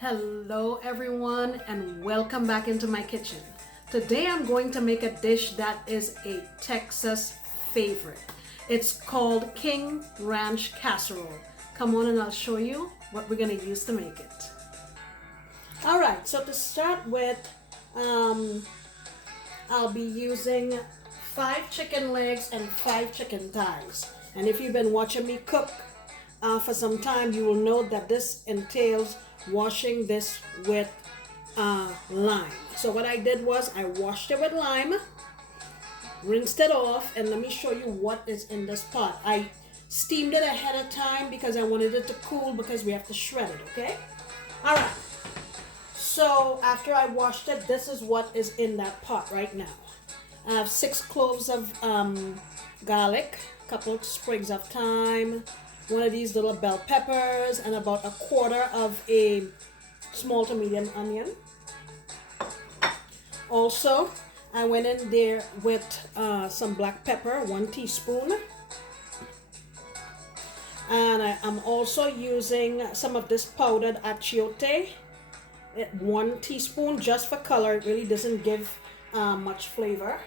Hello everyone and welcome back into my kitchen. Today I'm going to make a dish that is a Texas favorite. It's called King Ranch Casserole. Come on and I'll show you what we're going to use to make it. Alright, so to start with, I'll be using 5 chicken legs and 5 chicken thighs. And if you've been watching me cook for some time, you will know that this entails washing this with lime. So what I did was I washed it with lime, rinsed it off, and let me show you what is in this pot. I steamed it ahead of time because I wanted it to cool because we have to shred it, okay? All right. So after I washed it, this is what is in that pot right now. I have 6 cloves of garlic, a couple of sprigs of thyme, one of these little bell peppers, and about 1/4 of a small to medium onion. Also, I went in there with some black pepper, 1 teaspoon. And I'm also using some of this powdered achiote, 1 teaspoon, just for color. It really doesn't give much flavor.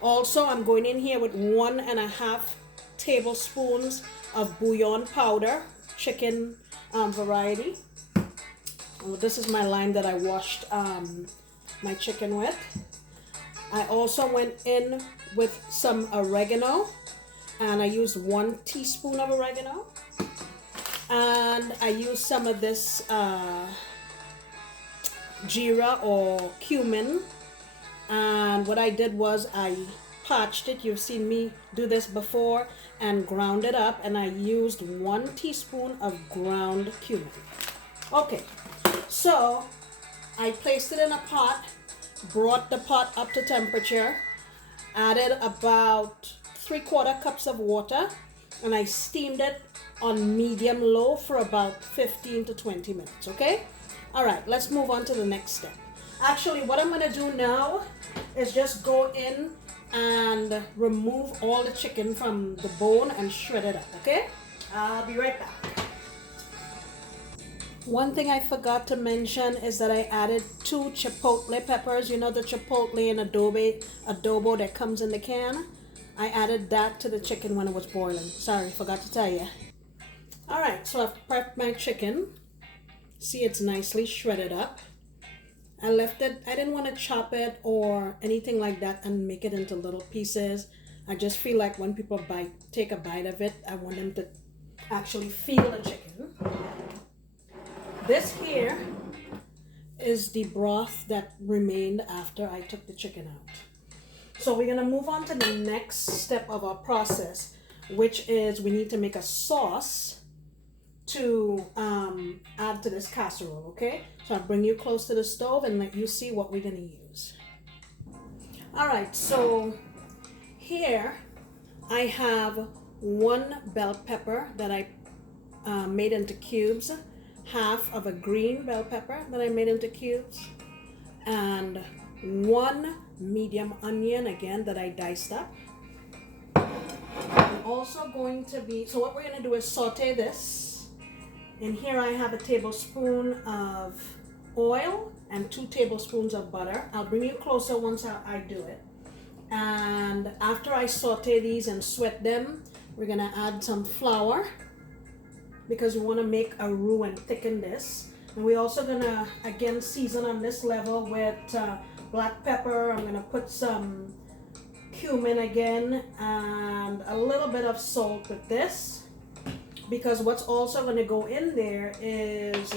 Also, I'm going in here with 1.5 tablespoons of bouillon powder, chicken variety. This is my lime that I washed my chicken with. I also went in with some oregano, and I used 1 teaspoon of oregano. And I used some of this jeera or cumin. And what I did was I parched it. You've seen me do this before, and ground it up, and I used 1 teaspoon of ground cumin. Okay, so I placed it in a pot, brought the pot up to temperature, added about 3/4 cups of water, and I steamed it on medium low for about 15 to 20 minutes, okay? All right, let's move on to the next step. Actually, what I'm gonna do now is just go in and remove all the chicken from the bone and shred it up, okay? I'll be right back. One thing I forgot to mention is that I added 2 chipotle peppers. You know, the chipotle and adobo that comes in the can? I added that to the chicken when it was boiling. Sorry, forgot to tell you. All right, so I've prepped my chicken. See, it's nicely shredded up. I left it, I didn't want to chop it or anything like that and make it into little pieces. I just feel like when people take a bite of it, I want them to actually feel the chicken. This here is the broth that remained after I took the chicken out. So we're going to move on to the next step of our process, which is we need to make a sauce to add to this casserole, okay? So I'll bring you close to the stove and let you see what we're gonna use. All right, so here I have 1 bell pepper that I made into cubes, half of a green bell pepper that I made into cubes, and 1 medium onion, again, that I diced up. I'm also going to so what we're gonna do is saute this. And here I have a tablespoon of oil and 2 tablespoons of butter. I'll bring you closer once I do it. And after I saute these and sweat them, we're gonna add some flour because we wanna make a roux and thicken this. And we're also gonna, again, season on this level with black pepper. I'm gonna put some cumin again and a little bit of salt with this. Because what's also going to go in there is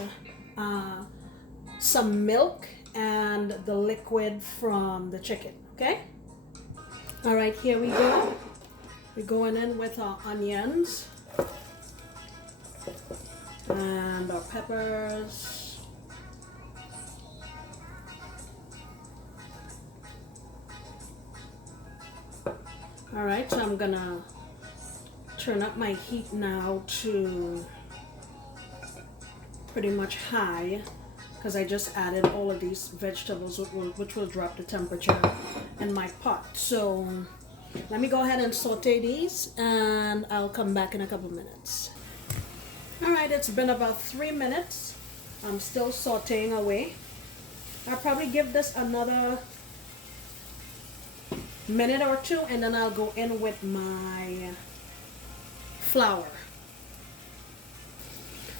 some milk and the liquid from the chicken, okay? All right, here we go. We're going in with our onions and our peppers. All right, so I'm gonna turn up my heat now to pretty much high because I just added all of these vegetables which will drop the temperature in my pot. So let me go ahead and saute these and I'll come back in a couple minutes. All right, it's been about 3 minutes I'm still sauteing away. I'll probably give this another minute or two, and then I'll go in with my flour.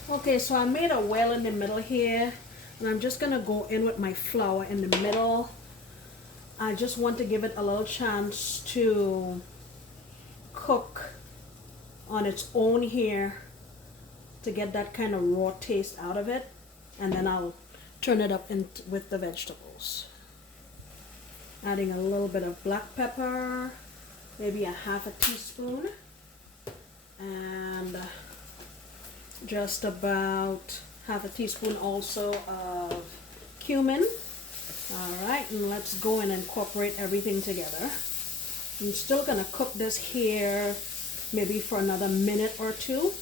Okay, so I made a well in the middle here, and I'm just gonna go in with my flour in the middle. I just want to give it a little chance to cook on its own here to get that kind of raw taste out of it, and then I'll turn it up in with the vegetables. Adding a little bit of black pepper, maybe a half a teaspoon, and just about half a teaspoon also of cumin. All right, and let's go and incorporate everything together. I'm still gonna cook this here maybe for another minute or two,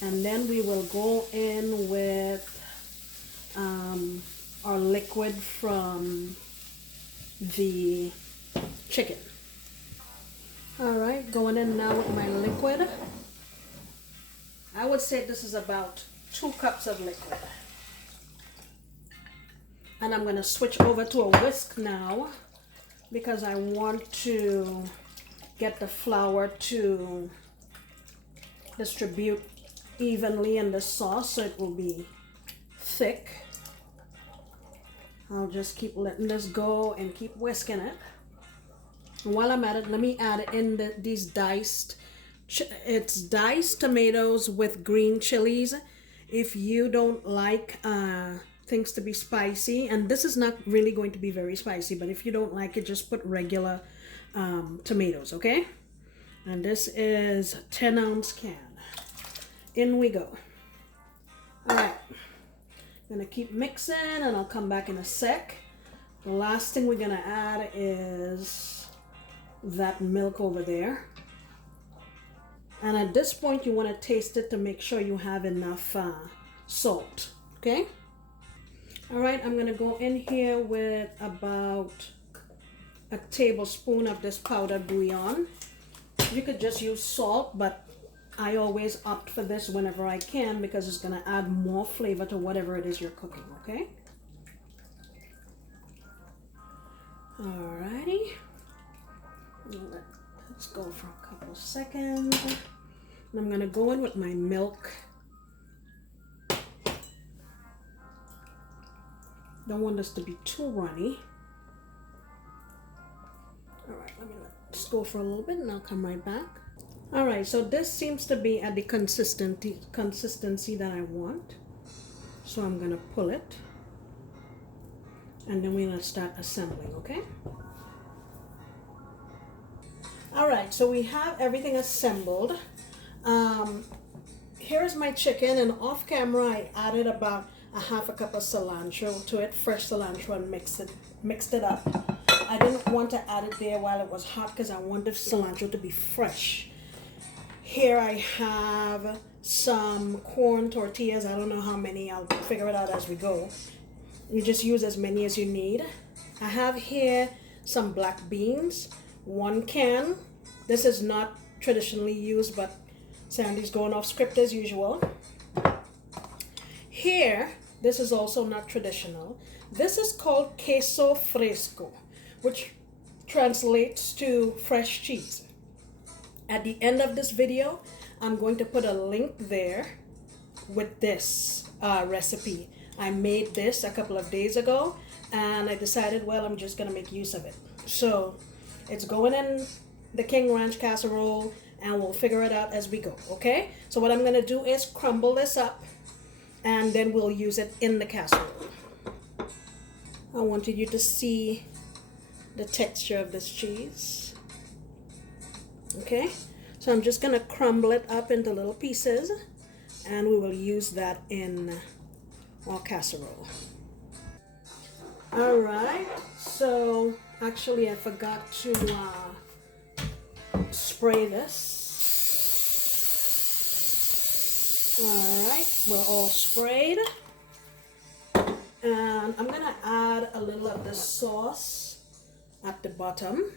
and then we will go in with our liquid from the chicken. All right, going in now with my liquid. I would say this is about 2 cups of liquid. And I'm going to switch over to a whisk now because I want to get the flour to distribute evenly in the sauce so it will be thick. I'll just keep letting this go and keep whisking it. And while I'm at it, let me add in these diced tomatoes with green chilies. If you don't like things to be spicy, and this is not really going to be very spicy, but if you don't like it, just put regular tomatoes, okay? And this is a 10-ounce can. In we go. All right, I'm gonna keep mixing and I'll come back in a sec. The last thing we're gonna add is that milk over there. And at this point, you want to taste it to make sure you have enough salt, okay? All right, I'm gonna go in here with about a tablespoon of this powdered bouillon. You could just use salt, but I always opt for this whenever I can because it's gonna add more flavor to whatever it is you're cooking, okay? Alrighty. Let's go for a couple seconds. And I'm gonna go in with my milk. Don't want this to be too runny. All right, let me just go for a little bit and I'll come right back. All right, so this seems to be at the consistency that I want. So I'm gonna pull it. And then we're gonna start assembling, okay? All right, so we have everything assembled. Here's my chicken, and off camera I added about a half a cup of cilantro to it, fresh cilantro, and mixed it up. I didn't want to add it there while it was hot because I wanted cilantro to be fresh. Here I have some corn tortillas. I don't know how many, I'll figure it out as we go. You just use as many as you need. I have here some black beans, 1 can. This is not traditionally used, but Sandy's going off script as usual. Here, this is also not traditional. This is called queso fresco, which translates to fresh cheese. At the end of this video, I'm going to put a link there with this recipe. I made this a couple of days ago, and I decided, well, I'm just gonna make use of it. So it's going in the King Ranch casserole, and we'll figure it out as we go, okay? So what I'm gonna do is crumble this up, and then we'll use it in the casserole. I wanted you to see the texture of this cheese. Okay, so I'm just gonna crumble it up into little pieces, and we will use that in our casserole. All right, so actually I forgot to spray this. All right, we're all sprayed. And I'm gonna add a little of this sauce at the bottom.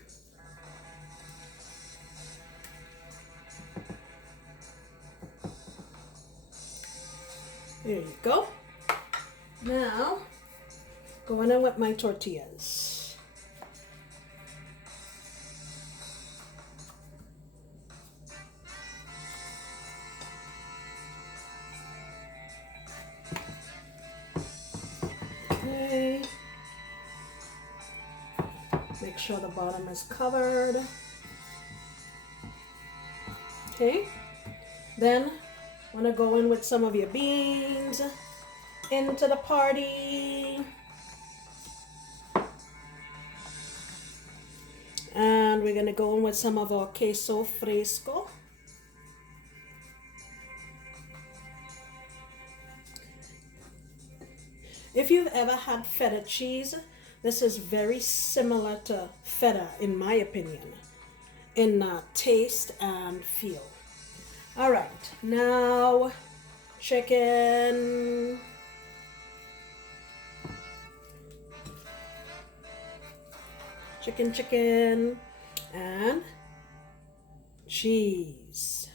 There you go. Now, going in with my tortillas. Okay. Make sure the bottom is covered. Okay. Then, want to go in with some of your beans into the party. And we're going to go in with some of our queso fresco. If you've ever had feta cheese, this is very similar to feta in my opinion, in taste and feel. All right, now chicken. Chicken, and cheese.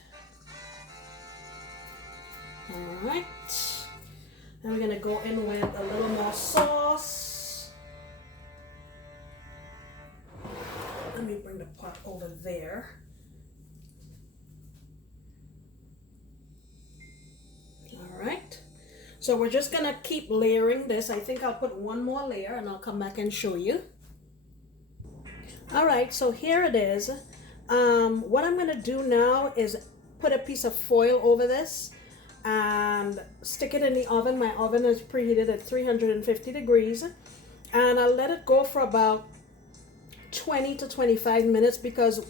All right. Now we're gonna go in with a little more sauce. Let me bring the pot over there. All right. So we're just gonna keep layering this. I think I'll put one more layer and I'll come back and show you. All right, so here it is. What I'm gonna do now is put a piece of foil over this and stick it in the oven. My oven is preheated at 350 degrees, and I'll let it go for about 20 to 25 minutes because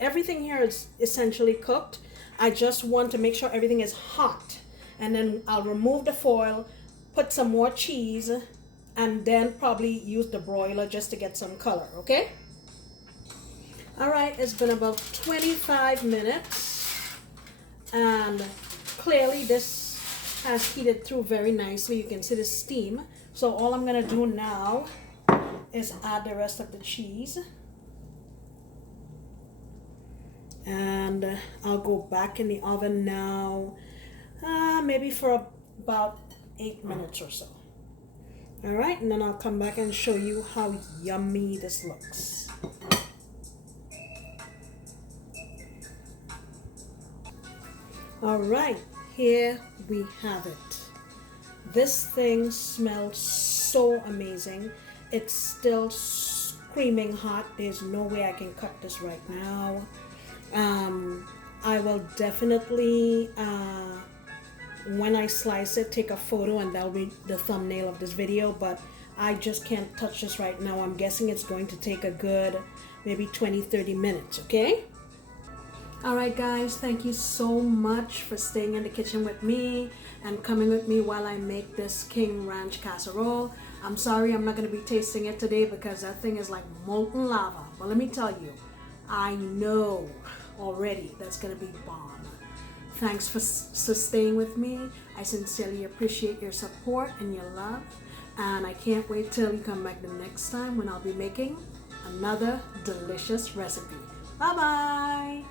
everything here is essentially cooked. I just want to make sure everything is hot, and then I'll remove the foil, put some more cheese, and then probably use the broiler just to get some color, okay? All right, it's been about 25 minutes, and clearly this has heated through very nicely. You can see the steam. So all I'm gonna do now is add the rest of the cheese, and I'll go back in the oven now, maybe for about 8 minutes or so. All right, and then I'll come back and show you how yummy this looks. All right, here we have it. This thing smells so amazing. It's still screaming hot. There's no way I can cut this right now. I will definitely, when I slice it, take a photo, and that'll be the thumbnail of this video, but I just can't touch this right now. I'm guessing it's going to take a good maybe 20-30 minutes, okay? All right, guys, thank you so much for staying in the kitchen with me and coming with me while I make this King Ranch casserole. I'm sorry I'm not going to be tasting it today because that thing is like molten lava. But let me tell you, I know already that's going to be bomb. Thanks for staying with me. I sincerely appreciate your support and your love. And I can't wait till you come back the next time when I'll be making another delicious recipe. Bye-bye.